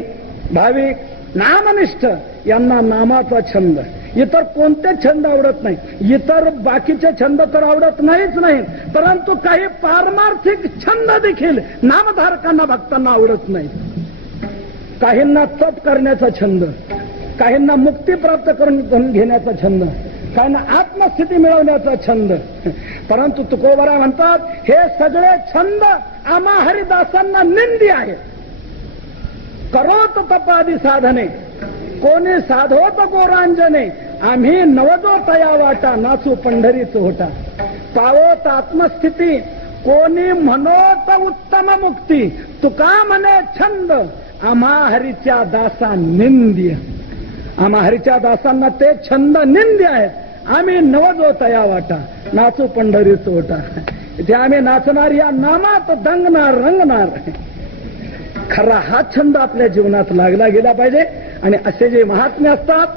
भाविक नामनिष्ठ यांना नामाचा छंद. इतर कोणते छंद आवडत नाही. इतर बाकीचे छंद तर आवडत नाहीच नाही, परंतु काही पारमार्थिक छंद देखील नामधारकांना भक्तांना आवडत नाही. काहींना तप करण्याचा छंद, काहींना मुक्ती प्राप्त करून घेण्याचा छंद, काहींना आत्मस्थिती मिळवण्याचा छंद. परंतु तुकोबाराय म्हणतात हे सगळे छंद आम्हा हरिदासांना निंदी आहे. करोत तपादी साधने, कोणी साधोत गोरांजने. आम्ही नवजो तया वाटा, नाचू पंढरीच होता. पावोत आत्मस्थिती, कोणी म्हणोत उत्तम मुक्ती. तुका म्हणे छंद, आम्हा हरीच्या दासा निंद्य. आम्हा हरीच्या दासांना ते छंद निंद्य आहेत. आम्ही नवजो तया वाटा, नाचू पंढरीच होता. इथे आम्ही नाचणार, या नामात दंगणार रंगणार. खरा हा छंद आपल्या जीवनात लागला गेला पाहिजे. आणि असे जे महात्मे असतात,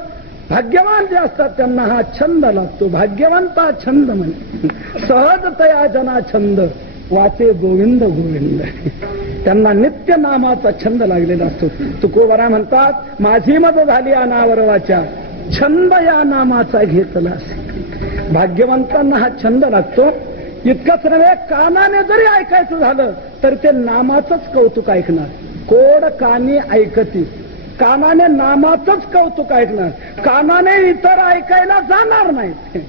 भाग्यवान जे असतात, त्यांना हा छंद लागतो. भाग्यवंता छंद म्हणे सहजतया जना छंद वाचे गोविंद गोविंद. त्यांना नित्य नामाचा छंद लागलेला असतो. तुकोबरा म्हणतात, माझी मत झाली अनावर वाचा, छंद या नामाचा घेतला असे. भाग्यवंतांना हा छंद लागतो. इतकंच नव्हे, कानाने जरी ऐकायचं झालं तर ते नामाचंच कौतुक ऐकणार. कोड कानी ऐकती, कानाने नामाचंच कौतुक ऐकणार, कानाने इतर ऐकायला जाणार नाही.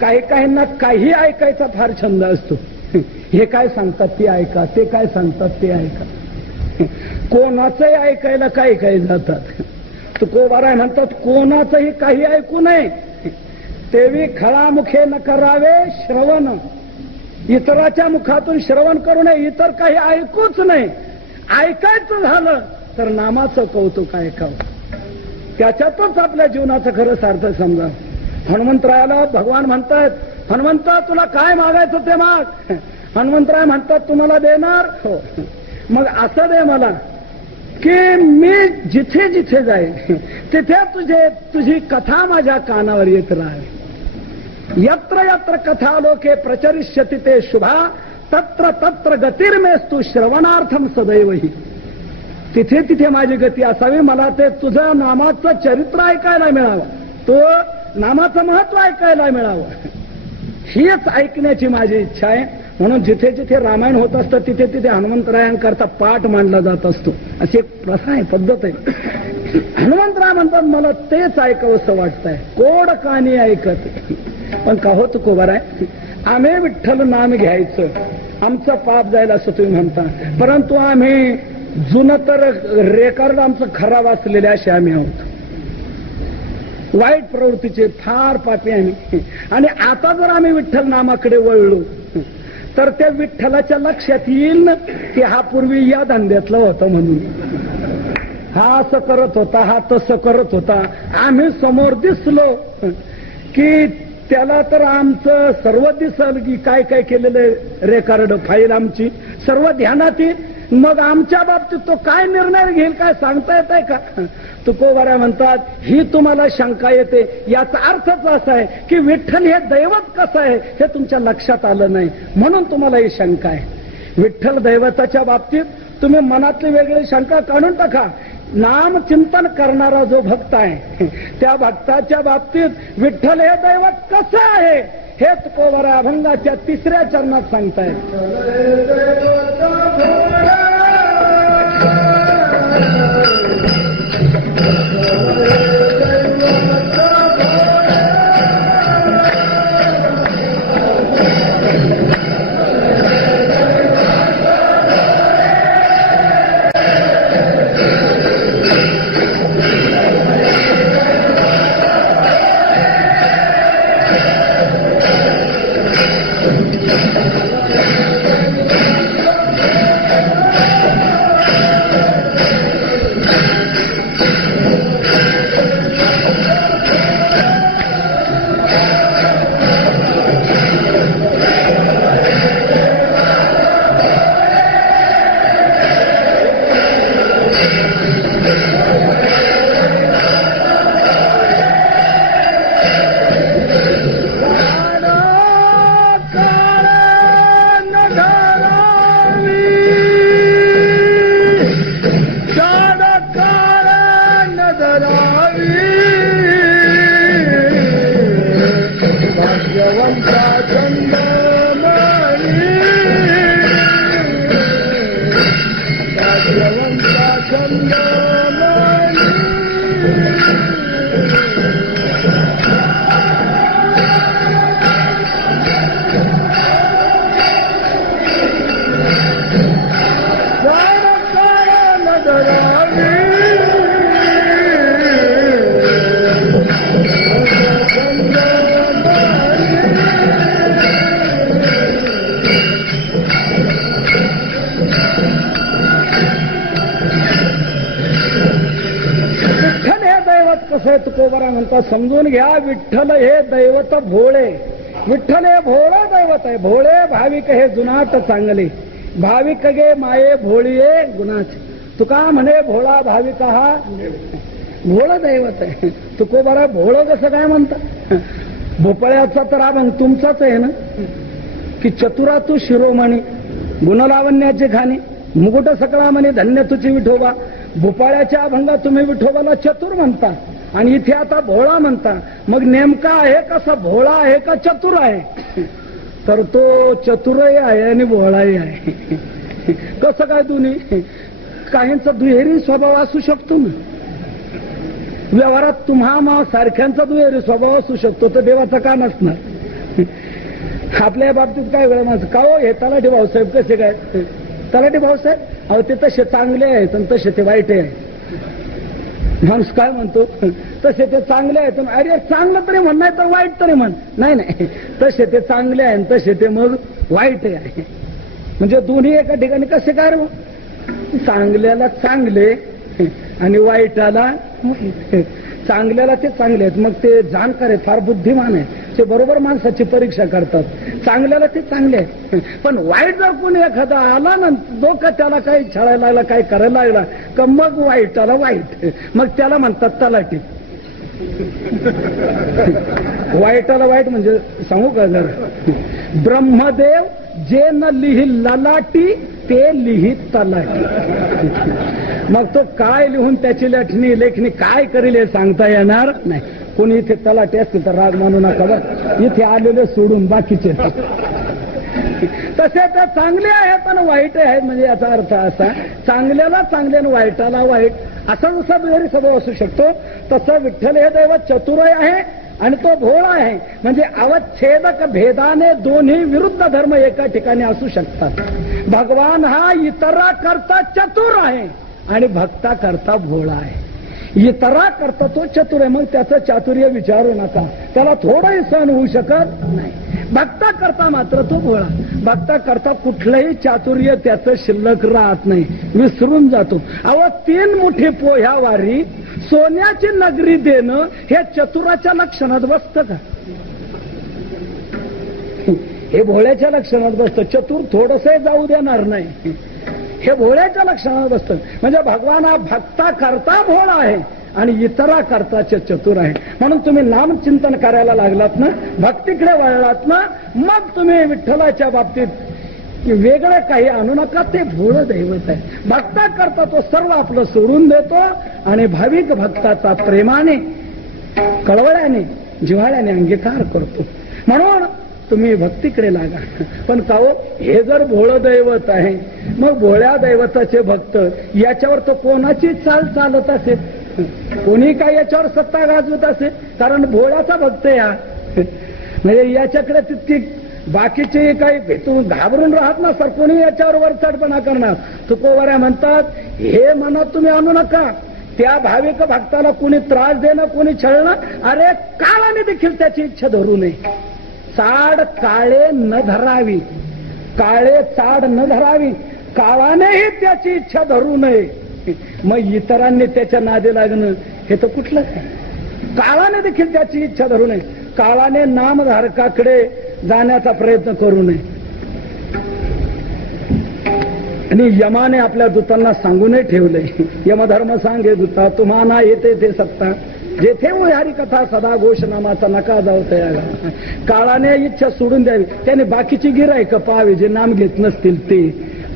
काही काहींना काही ऐकायचा फार छंद असतो. हे काय सांगतात ते ऐका, ते काय सांगतात ते ऐका. कोणाचंही ऐकायला काही काही जातात. तुकोबाराय म्हणतात, कोणाचंही काही ऐकू नये, तेवी खळामुखे न करावे श्रवण. इतराच्या मुखातून श्रवण करू नये, इतर काही ऐकूच नाही. ऐकायचं झालं तर नामाचं कौतुक ऐकावं. त्याच्यातच आपल्या जीवनाचं खरं सार्थक समजा. हनुमंतरायाला भगवान म्हणतायत, हनुमंता तुला काय मागायचं ते माग. हनुमंतराय म्हणतात, तुम्हाला देणार. हो, मग असं दे मला की मी जिथे जिथे जाईल तिथे तुझी कथा माझ्या कानावर येत राहावी. यत्र यत्र कथा लोके प्रचरिष्यति ते शुभा तत्र तत्र गतिर्मेस्तु श्रवणार्थम सदैवही. तिथे तिथे माझी गती असावी. मला ते तुझ्या नामाचं चरित्र ऐकायला मिळावं, तो नामाचं महत्व ऐकायला मिळावं, हीच ऐकण्याची माझी इच्छा आहे. म्हणून जिथे जिथे रामायण होत असतं तिथे तिथे हनुमंतरायांकरता पाठ मांडला जात असतो. अशी एक प्रथा आहे, पद्धत आहे. हनुमंतराय म्हणतात, मला तेच ऐकावंसं वाटतंय, कोड कानी ऐकत. पण का हो तुकोबाराय, आम्ही विठ्ठल नाम घ्यायचं, आमचं पाप जाईल असं तुम्ही म्हणता, परंतु आम्ही जुनं तर रेकॉर्ड आमचं खरा वाचलेले असे आम्ही आहोत. वाईट प्रवृत्तीचे फार पापी आम्ही. आणि आता जर आम्ही विठ्ठल नामाकडे वळलो तर त्या विठ्ठलाच्या लक्षात येईल ना की हा पूर्वी या धंद्यातला होता म्हणून, हा असं करत होता, हा तसं करत होता. आम्ही समोर दिसलो की त्याला तर आमचं सर्व दिसल की काय काय केलेलं रेकॉर्ड फाईल आमची सर्व ध्यानात येईल. मग आमच्या बाबतीत तो काय निर्णय घेईल काय सांगता येत आहे का. तुकोबाराय म्हणतात, ही तुम्हाला शंका येते, याचा अर्थच असा आहे की विठ्ठल हे दैवत कसं आहे हे तुमच्या लक्षात आलं नाही, म्हणून तुम्हाला ही शंका आहे. विठ्ठल दैवताच्या बाबतीत तुम्ही मनातली वेगळी शंका काढून टाका. नाम चिंतन करणारा जो भक्त आहे त्या भक्ताच्या बाबतीत विठ्ठल हे दैवत कसं आहे हे तुकोबाराय अभंगाच्या 3ऱ्या चरणात सांगतायत. तुकोबाराय म्हणतात, समजून घ्या, विठ्ठल हे दैवत भोळे. विठ्ठल हे भोळे दैवत आहे. भोळे भाविक हे जुनाट चांगले, भाविक गे माये भोळीये गुणाचे. तुका म्हणे भोळा भाविका हा भोळ दैवत आहे. तुकोबारा भोळ कसं काय म्हणता? भोपळ्याचा तर अभंग तुमचाच आहे ना की चतुरा तू शिरोमणी गुणलावण्याची खाणी मुकुट सकळा म्हणे धन्य तुझी विठोबा. भोपाळ्याच्या अभंगात तुम्ही विठोबाला चतुर म्हणता आणि इथे आता भोळा म्हणता. मग नेमका आहे कसा? भोळा आहे का चतुर आहे? तर तो चतुरही आहे आणि भोळाही आहे. कसं काय? दोन्ही काहींचा दुहेरी स्वभाव असू शकतो ना. व्यवहारात तुम्हा सारख्यांचा दुहेरी स्वभाव असू शकतो तर देवाचा का नसणार? आपल्या बाबतीत काय वेळ माझं का हो हे तलाठी भाऊसाहेब कसे काय? तलाठी भाऊसाहेब अहो ते तसे चांगले आहेत आणि तसे ते वाईट आहे. माणूस काय म्हणतो? तसे ते चांगले आहेत. अरे चांगलं तरी म्हण नाही तर वाईट तरी म्हण. नाही नाही, तसे ते चांगले आहे तसे ते मग वाईट आहे. म्हणजे दोन्ही एका ठिकाणी कसे काय? चांगल्याला चांगले आणि वाईटाला चांगल्याला ते चांगले आहेत. मग ते जाणकार आहेत, फार बुद्धिमान आहेत, ते बरोबर माणसाची परीक्षा करतात. चांगल्याला ते चांगले आहेत. पण वाईट जर कोणी एखादा आला ना डोकं त्याला काही छळायला लागला काही करायला लागला का मग वाईटाला वाईट, मग त्याला म्हणतात तलाठी. वाईटाला वाईट म्हणजे सांगू का जरा? ब्रह्मदेव जे न लिही ललाटी ते लिही तलाठी. मग तो काय लिहून त्याची लेखणी काय करेल हे सांगता येणार नाही. कोणी इथे तलाठी असतील तर राग मानू नका बरं. इथे आलेले सोडून बाकीचे तसे तर चांगले आहेत पण वाईट आहेत. म्हणजे याचा अर्थ असा चांगल्याला चांगले आणि वाईटाला वाईट असा जसा दुहेरी स्वभाव असू शकतो तसं विठ्ठल हे दैवत चतुरय आहे आणि तो भोळा आहे. म्हणजे अवच्छेदक भेदाने दोन्ही विरुद्ध धर्म एका ठिकाणी असू शकतात. भगवान हा इतरा करता चतुर आहे आणि भक्ता करता भोळा आहे. इतरा करता तो चतुर आहे मग त्याचं चातुर्य विचारू नका, त्याला थोडंही सहन होऊ शकत नाही. भक्ता करता मात्र तो भोळा. भक्ता करता कुठलंही चातुर्य त्याचं शिल्लक राहत नाही, विसरून जातो. अहो 3 मुठी पोह्या वारी सोन्याची नगरी देणं हे चतुराच्या लक्षणात बसतं का? हे भोळ्याच्या लक्षणात बसतं. चतुर थोडंसं जाऊ देणार नाही, हे भोळ्याच्या लक्षणात बसतं. म्हणजे भगवान हा भक्ता करता भोळा आहे आणि इतरा करता चतुर आहे. म्हणून तुम्ही नामचिंतन करायला लागलात ना, भक्तीकडे वळलात ना, मग तुम्ही विठ्ठलाच्या बाबतीत वेगळं काही आणू नका. ते भोळ दैवत आहे. भक्ता करता तो सर्व आपलं सोडून देतो आणि भाविक भक्ताचा प्रेमाने कळवळ्याने जिव्हाळ्याने अंगीकार करतो. म्हणून तुम्ही भक्तीकडे लागा. पण का हो हे जर भोळ दैवत आहे मग भोळ्या दैवताचे भक्त याच्यावर तो कोणाची चाल चालत असेल? कोणी काय याच्यावर सत्ता गाजवत असेल? कारण भोळ्याचा भक्त या म्हणजे याच्याकडे तितकी बाकीचे काही भेटून घाबरून राहत ना सर कोणी याच्यावर वरचढपणा करणार. तुकोबाऱ्या म्हणतात हे मनात तुम्ही आणू नका. त्या भाविक भक्ताला कोणी त्रास देणं कोणी छळणं, अरे काळाने देखील त्याची इच्छा धरू नये. चाड काळे न धरावी, काळे चाड न धरावी, काळानेही त्याची इच्छा धरू नये. मग इतरांनी त्याच्या नादी लागणं हे तर कुठलं काय? काळाने देखील त्याची इच्छा धरू नये. काळाने नामधारकाकडे जाण्याचा प्रयत्न करू नये. आणि यमाने आपल्या दूतांना सांगूनही ठेवलंय, यमधर्म सांगे दूता तुम्हाला येते ते सत्ता जेथे हरी कथा सदा घोष नामाचा नका जाऊ तयाला. काळाने इच्छा सोडून द्यावी. त्याने बाकीची गिराईक पाहावी जे नाम घेत नसतील ते,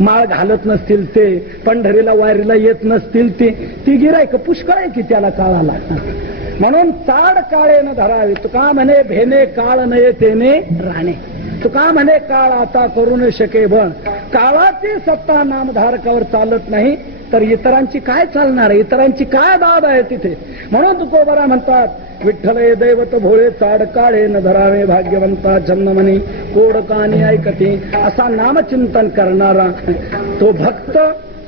माळ घालत नसतील ते, पंढरीला वारीला येत नसतील ते, ती गिराईक पुष्कळ आहे की त्याला काळाला. म्हणून चाड काळे न धरावे. तुका म्हणे भेने काळ नये तेने राणे. तुका म्हणे काळ आता करू न शके बळ. काळाची सत्ता नामधारकावर चालत नाही तर इतरांची काय चालणार आहे? इतरांची काय दाद आहे तिथे? म्हणून तुकोबारा म्हणतात विठ्ठल हे दैवत भोळे चाड काळे न धरावे भाग्यवंता जन्मनी कोडकानी ऐकते. असा नामचिंतन करणारा तो भक्त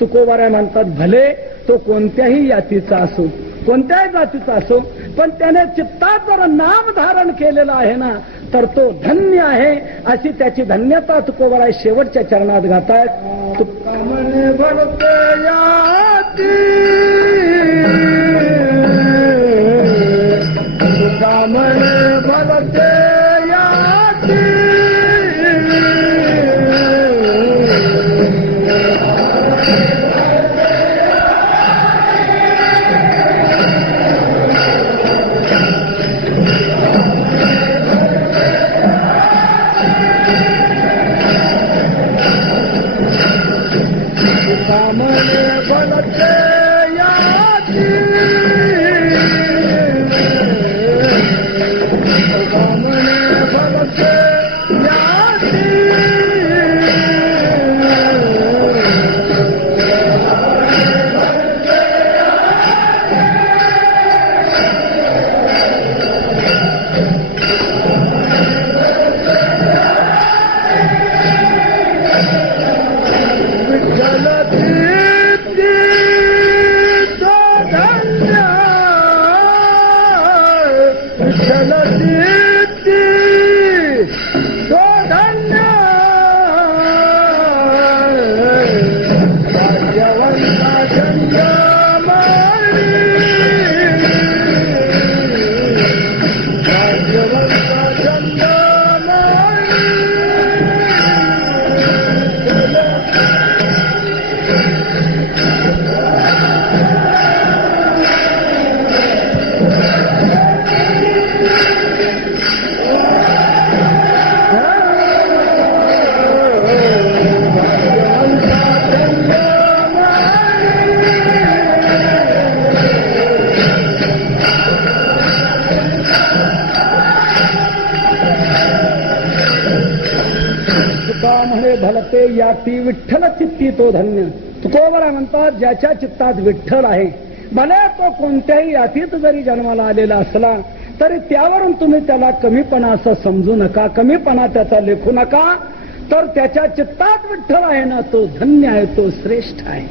तुकोबारा म्हणतात भले तो कोणत्याही जातीचा असो, कोणत्याही जातीचा असो, पण त्याने चित्तात जर नाम धारण केलेलं आहे ना तर तो धन्य आहे. अशी त्याची धन्यता तुकोबारा शेवटच्या चरणात गातायत. तुकामने भरते याती, तुकामने भरते याती, भलते याती विठ्ठल चित्ती तो धन्य. तुकोबरा म्हणतात ज्याच्या चित्तात विठ्ठल आहे, भले तो कोणत्याही यातीत जरी जन्माला आलेला असला तरी त्यावरून तुम्ही त्याला कमीपणा असं समजू नका, कमीपणा त्याचा लेखू नका. तर त्याच्या चित्तात विठ्ठल आहे ना, तो धन्य आहे, तो श्रेष्ठ आहे.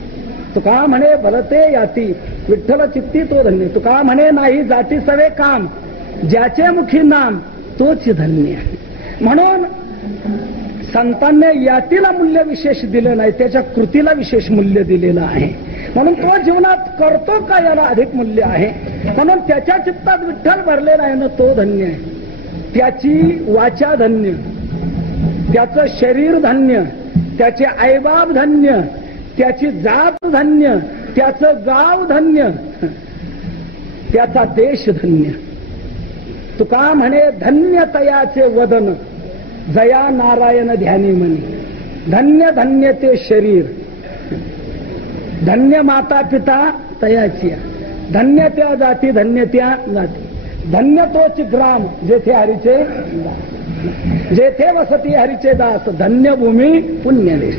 तुका म्हणे भलते याती विठ्ठल चित्ती तो धन्य. तुका म्हणे नाही जाती सवे काम, ज्याचे मुखी नाम तोच धन्य. म्हणून संतांनी यातीला मूल्य विशेष दिलं नाही, त्याच्या कृतीला विशेष मूल्य दिलेलं आहे. म्हणून तो जीवनात करतो का याला अधिक मूल्य आहे. म्हणून त्याच्या चित्तात विठ्ठल भरलेला आहे ना, तो धन्य आहे. त्याची वाचा धन्य, त्याचं शरीर धन्य, त्याचे आईबाप धन्य, त्याची जात धन्य, त्याचं गाव धन्य, त्याचा देश धन्य. तुका म्हणे धन्य तयाचे वदन, जया नारायण ध्यानी म्हणे. धन्य धन्य ते शरीर, धन्य माता पिता तयाची, धन्य त्या जाती, धन्य त्या जाती, धन्य तोच ग्राम जेथे हरीचे, जेथे वसती हरीचे दास, धन्य भूमी पुण्यदेश.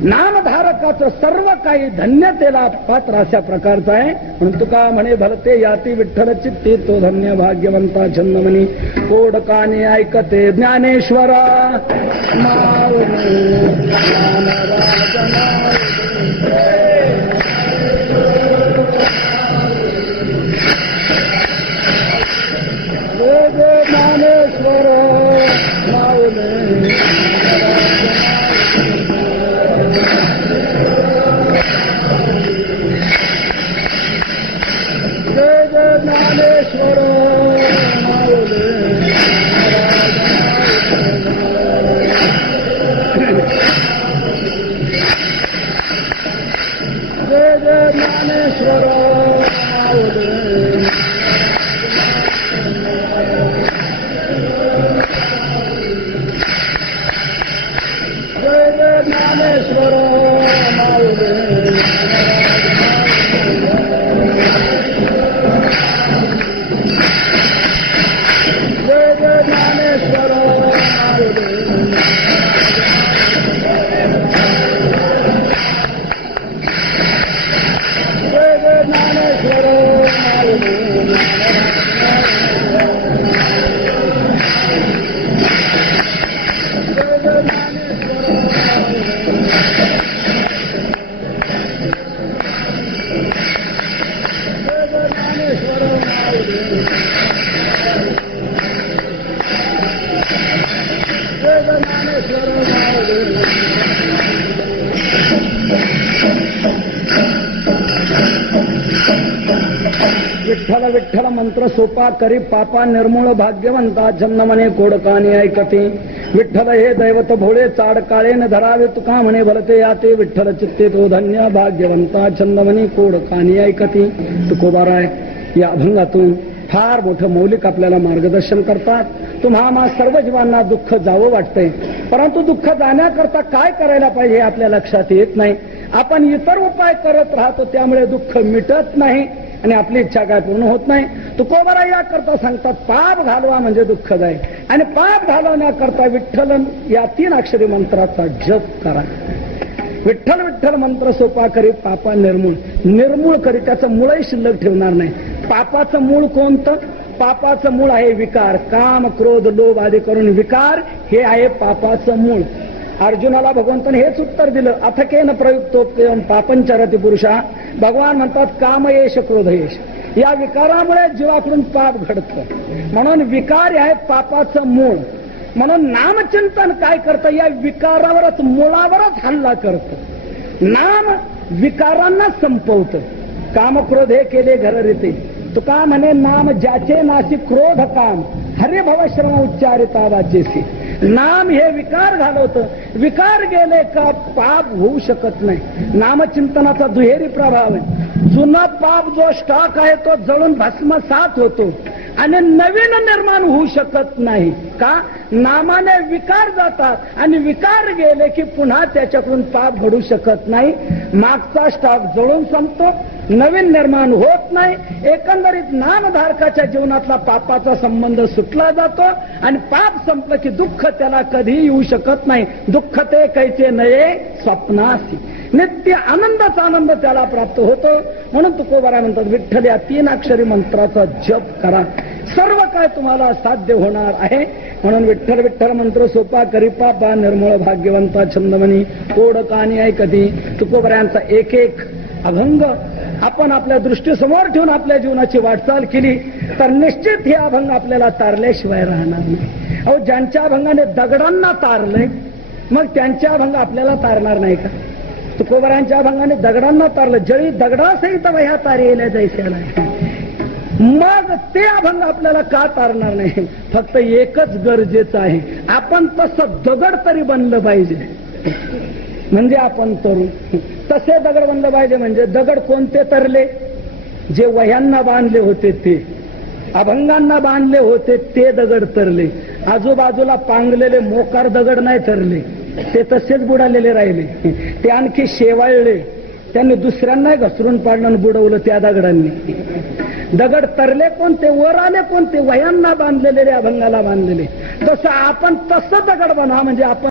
नामधारकाचं सर्व काही धन्यतेला पात्र अशा प्रकारचं आहे. म्हणून तुका म्हणे भलते याती विठ्ठल चित्ती तो धन्य. भाग्यवंता छंदमणी कोडकाने ऐकते ज्ञानेश्वर ज्ञानेश्वर ज्ञानेश्वर जय जय ज्ञानेश्वर जय जय ज्ञानेश्वर विठ्ठल विठ्ठल मंत्र सोपा करी पापा निर्मूळ भाग्यवंता जन्मने कोडकाने ऐकते. विठ्ठल हे दैवत भोळे चाड काळेन धरावे. तुका म्हणे भलते याते विठ्ठल चित्ते तो धन्य. भाग्यवंता छंदमनी कोडकाने ऐकते. तुकोबाराय या अभंगातून फार मोठं मौलिक आपल्याला मार्गदर्शन करतात. तुम्हा सर्व जीवांना दुःख जावं वाटतंय, परंतु दुःख जाण्याकरता काय करायला पाहिजे हे आपल्या लक्षात येत नाही. आपण इतर उपाय करत राहतो, त्यामुळे दुःख मिटत नाही आणि आपली इच्छा काय पूर्ण होत नाही. तुकोबारा याकरता सांगतात पाप घालवा म्हणजे दुःख जाईल, आणि पाप घालवण्याकरता विठ्ठल या 3 अक्षरी मंत्राचा जप करा. विठ्ठल विठ्ठल मंत्र सोपा करी पापा निर्मूळ. निर्मूळ करी, त्याचं मूळही शिल्लक ठेवणार नाही. पापाचं मूळ कोणतं? पापाचं मूळ आहे विकार. काम क्रोध लोभ आदी करून विकार हे आहे पापाचं मूळ. अर्जुनाला भगवंताने हेच उत्तर दिलं, अथकेन प्रयुक्तोक्तेयम पापंचरति पुरुषा. भगवान म्हणतात कामयेश क्रोधयेश. या विकारामुळे जीवाकडून पाप घडतं, म्हणून विकार आहे पापाचं मूळ. म्हणून नामचिंतन काय करतं? या विकारावरच, मुळावरच हल्ला करतं. नाम विकारांना संपवतं. कामक्रोध हे केले घररीते. तुका म्हणे नाम ज्याचे नासी क्रोध काम, हरिभव श्रवण उच्चारिता वाचेसी. नाम हे विकार घालवतं. विकार गेले का पाप होऊ शकत नाही. नामचिंतनाचा दुहेरी प्रभाव आहे. जुना पाप जो स्टॉक आहे तो जळून भस्मसात होतो आणि नवीन निर्माण होऊ शकत नाही. का? नामाने विकार जातात आणि विकार गेले की पुन्हा त्याच्याकडून पाप घडू शकत नाही. मागचा स्टॉक जळून संपतो, नवीन निर्माण होत नाही. एकंदरीत नामधारकाच्या जीवनातला पापाचा संबंध सुटला जातो आणि पाप संपलं की दुःख त्याला कधीही येऊ शकत नाही. दुःख ते कैचे नये स्वप्नासी, नित्य आनंदाचा आनंद त्याला प्राप्त होतो. म्हणून तुकोबारा म्हणतात, विठ्ठल या 3 अक्षरी मंत्राचा जप करा, सर्व काय तुम्हाला साध्य होणार आहे. म्हणून विठ्ठल विठ्ठल मंत्र सोपा करी पापा, निर्मळ भाग्यवंता छंदमणी, कोड कानी ऐकती. तुकोबारायांचा एक एक अभंग आपण आपल्या दृष्टीसमोर ठेवून आपल्या जीवनाची वाटचाल केली तर निश्चित हे अभंग आपल्याला तारल्याशिवाय राहणार नाही. अहो, ज्यांच्या अभंगाने दगडांना तारलंय मग त्यांच्या अभंग आपल्याला तारणार नाही का? तुकोबारांच्या अभंगाने दगडांना तारलं, जळी दगडासहित ह्या तारेल्या जैसेला. मग ते अभंग आपल्याला का तारणार नाही? फक्त एकच गरजेचं आहे, आपण तसं दगड तरी बनलं पाहिजे, म्हणजे आपण तरू. तसे दगड बनलं पाहिजे. म्हणजे दगड कोणते तरले? जे वह्यांना बांधले होते ते, अभंगांना बांधले होते ते दगड तरले. आजूबाजूला पांगलेले मोकार दगड नाही तरले, ते तसेच बुडालेले राहिले. ते आणखी शेवाळले, त्यांनी दुसऱ्यांना घसरून पाडलं आणि बुडवलं त्या दगडांनी. दगड तरले कोणते? वर आले कोणते? वह्यांना बांधलेले, अभंगाला बांधलेले. तसं आपण तसं दगड बना, म्हणजे आपण